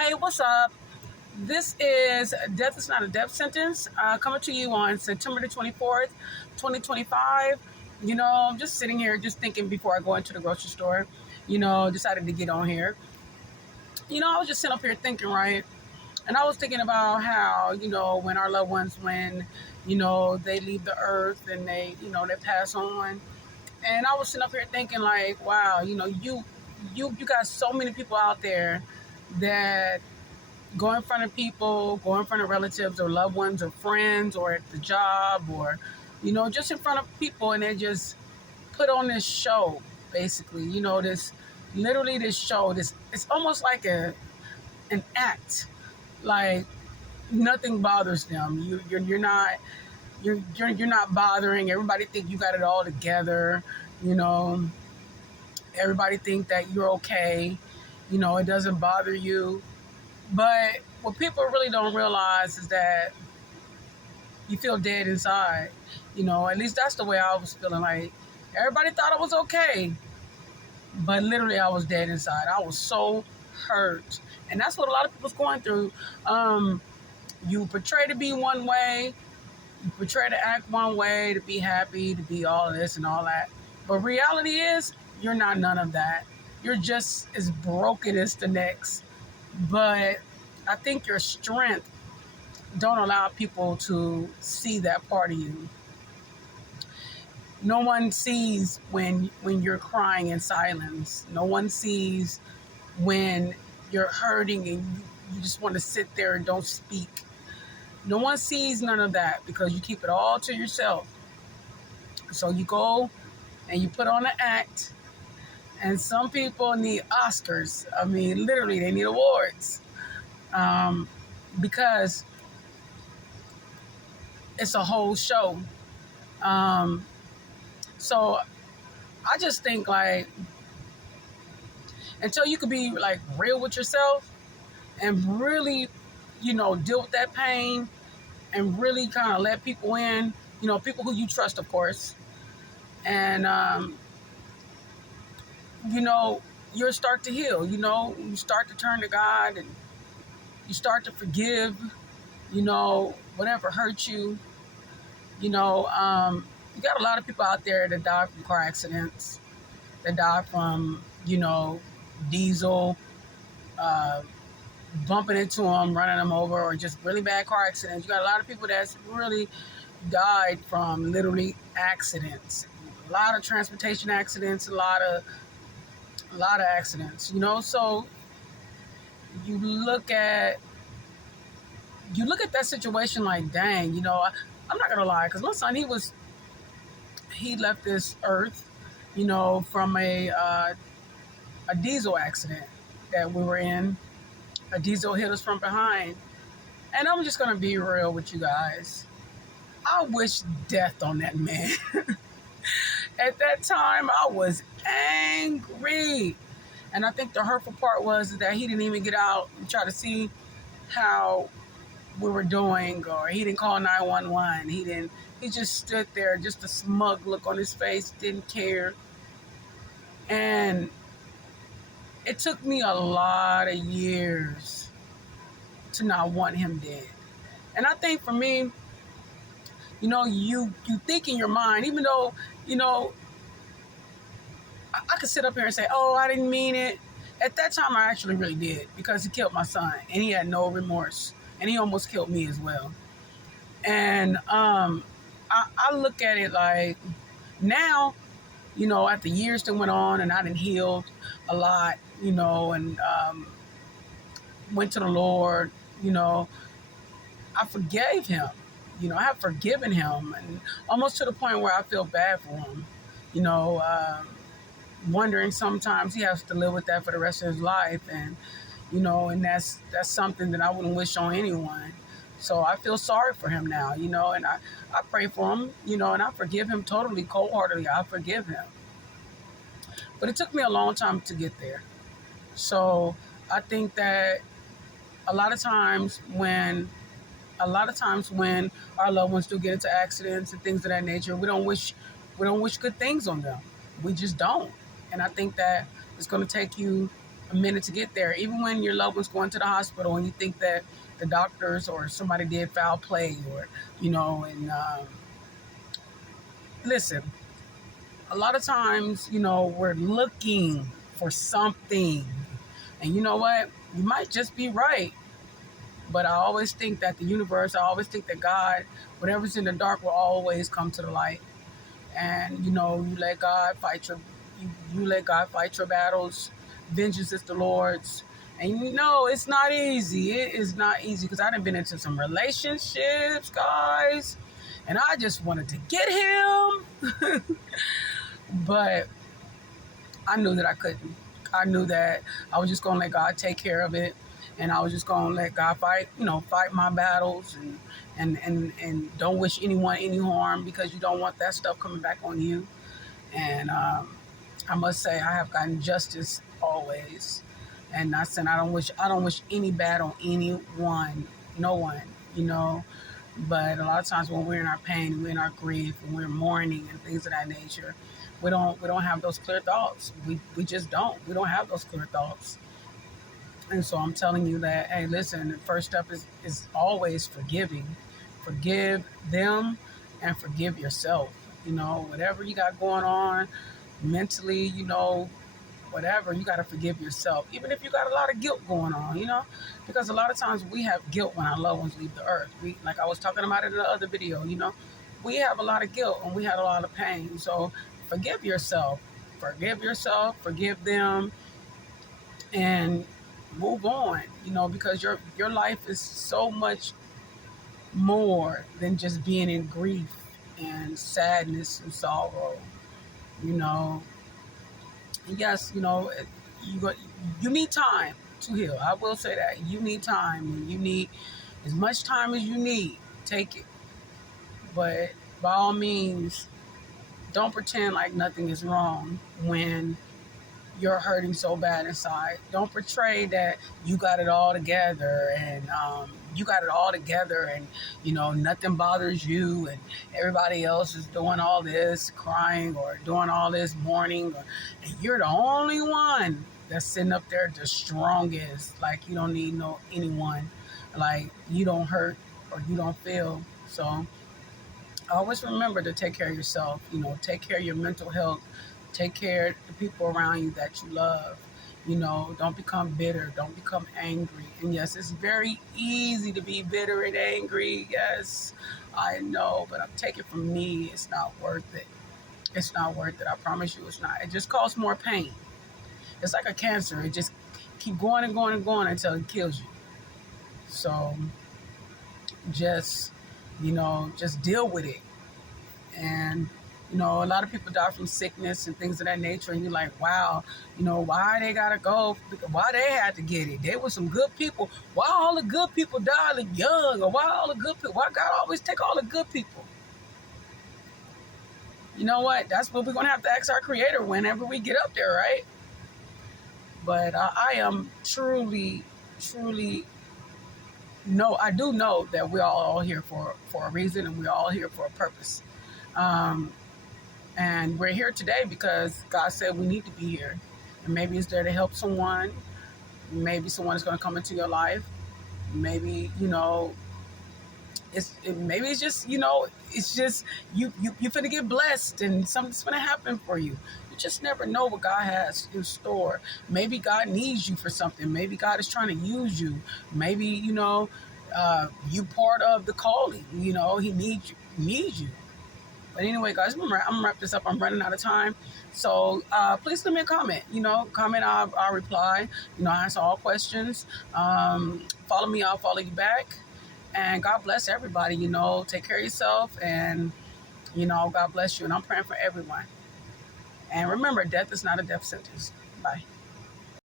Hey, what's up? This is Death is Not a Death Sentence, coming to you on September the 24th, 2025. I'm just sitting here just thinking before I go into the grocery store, decided to get on here. I was just sitting up here thinking, right? And I was thinking about how, when our loved ones, when, they leave the earth and they pass on. And I was sitting up here thinking like, wow, you got so many people out there that go in front of people, go in front of relatives or loved ones or friends or at the job or, just in front of people, and they just put on this show, basically, this show, it's almost like an act, like nothing bothers them. You're not bothering. Everybody think you got it all together, you know, everybody think that you're okay, it doesn't bother you. But what people really don't realize is that you feel dead inside. At least that's the way I was feeling. Like everybody thought I was okay, but literally I was dead inside. I was so hurt, and that's what a lot of people's going through. You portray to be one way, you portray to act one way, to be happy, to be all this and all that. But reality is, you're not none of that. You're just as broken as the next. But I think your strength don't allow people to see that part of you. No one sees when you're crying in silence. No one sees when you're hurting and you just want to sit there and don't speak. No one sees none of that because you keep it all to yourself. So you go and you put on an act, and some people need Oscars. I mean, literally, they need awards. Because it's a whole show. So I just think like until you could be like real with yourself and really, deal with that pain and really kind of let people in, people who you trust, of course. And, you'll start to heal, you start to turn to God and you start to forgive, whatever hurt you. You got a lot of people out there that die from car accidents, that die from, diesel, bumping into them, running them over, or just really bad car accidents. You got a lot of people that's really died from literally accidents. A lot of transportation accidents, a lot of accidents, so you look at that situation like, dang, I'm not gonna lie, because my son, he left this earth, from a diesel accident that we were in. A diesel hit us from behind. And I'm just gonna be real with you guys. I wish death on that man. At that time, I was angry. And I think the hurtful part was that he didn't even get out and try to see how we were doing, or he didn't call 911. He just stood there, just a smug look on his face, didn't care. And it took me a lot of years to not want him dead. And I think for me, you think in your mind, even though, I could sit up here and say, oh, I didn't mean it. At that time, I actually really did, because he killed my son and he had no remorse, and he almost killed me as well. And I look at it like now, after years that went on and I done healed a lot, and went to the Lord, I forgave him. I have forgiven him, and almost to the point where I feel bad for him. Wondering sometimes he has to live with that for the rest of his life, and and that's something that I wouldn't wish on anyone. So I feel sorry for him now, and I pray for him, and I forgive him totally, cold-heartedly. I forgive him. But it took me a long time to get there. So I think that a lot of times when our loved ones do get into accidents and things of that nature, we don't wish good things on them. We just don't. And I think that it's going to take you a minute to get there. Even when your loved one's going to the hospital and you think that the doctors or somebody did foul play, or, and listen, a lot of times, we're looking for something. And you know what? You might just be right. But I always think that the universe, I always think that God, whatever's in the dark will always come to the light. And, you let God fight you let God fight your battles. Vengeance is the Lord's. And it's not easy. It is not easy, because I done been into some relationships, guys, and I just wanted to get him. But I knew that I couldn't. I knew that I was just going to let God take care of it. And I was just going to let God fight my battles, and don't wish anyone any harm, because you don't want that stuff coming back on you. And I must say, I have gotten justice always. And I said, I don't wish any bad on anyone, no one, But a lot of times when we're in our pain, we're in our grief, when we're mourning and things of that nature, we don't have those clear thoughts. We just don't. We don't have those clear thoughts. And so I'm telling you that, hey, listen, the first step is always forgiving. Forgive them and forgive yourself. Whatever you got going on mentally, whatever, you got to forgive yourself. Even if you got a lot of guilt going on, because a lot of times we have guilt when our loved ones leave the earth. Like I was talking about it in the other video, we have a lot of guilt and we had a lot of pain. So forgive yourself. Forgive yourself, forgive them, and move on, because your life is so much more than just being in grief and sadness and sorrow. Yes, you need time to heal. I will say that. You need time. You need as much time as you need. Take it. But by all means, don't pretend like nothing is wrong when you're hurting so bad inside. Don't portray that you got it all together, and nothing bothers you, and everybody else is doing all this crying or doing all this mourning, and you're the only one that's sitting up there the strongest, like you don't need anyone, like you don't hurt or you don't feel. So always remember to take care of yourself, take care of your mental health. Take care of the people around you that you love. Don't become bitter. Don't become angry. And yes, it's very easy to be bitter and angry. Yes, I know, but take it from me. It's not worth it. It's not worth it. I promise you it's not. It just causes more pain. It's like a cancer. It just keep going and going and going until it kills you. So just deal with it. And a lot of people die from sickness and things of that nature, and you're like, wow, why they gotta go? Why they had to get it? They were some good people. Why all the good people die young? Or why God always take all the good people? You know what? That's what we're gonna have to ask our Creator whenever we get up there, right? But I am truly, truly. No, I do know that we're all here for a reason, and we're all here for a purpose. And we're here today because God said we need to be here. And maybe it's there to help someone. Maybe someone is going to come into your life. Maybe, maybe it's just, you finna get blessed and something's finna happen for you. You just never know what God has in store. Maybe God needs you for something. Maybe God is trying to use you. Maybe, you part of the calling. He needs you. But anyway, guys, I'm gonna wrap this up. I'm running out of time. So please leave me a comment. Comment, I'll reply. I answer all questions. Follow me, I'll follow you back. And God bless everybody. Take care of yourself. And, God bless you. And I'm praying for everyone. And remember, death is not a death sentence. Bye.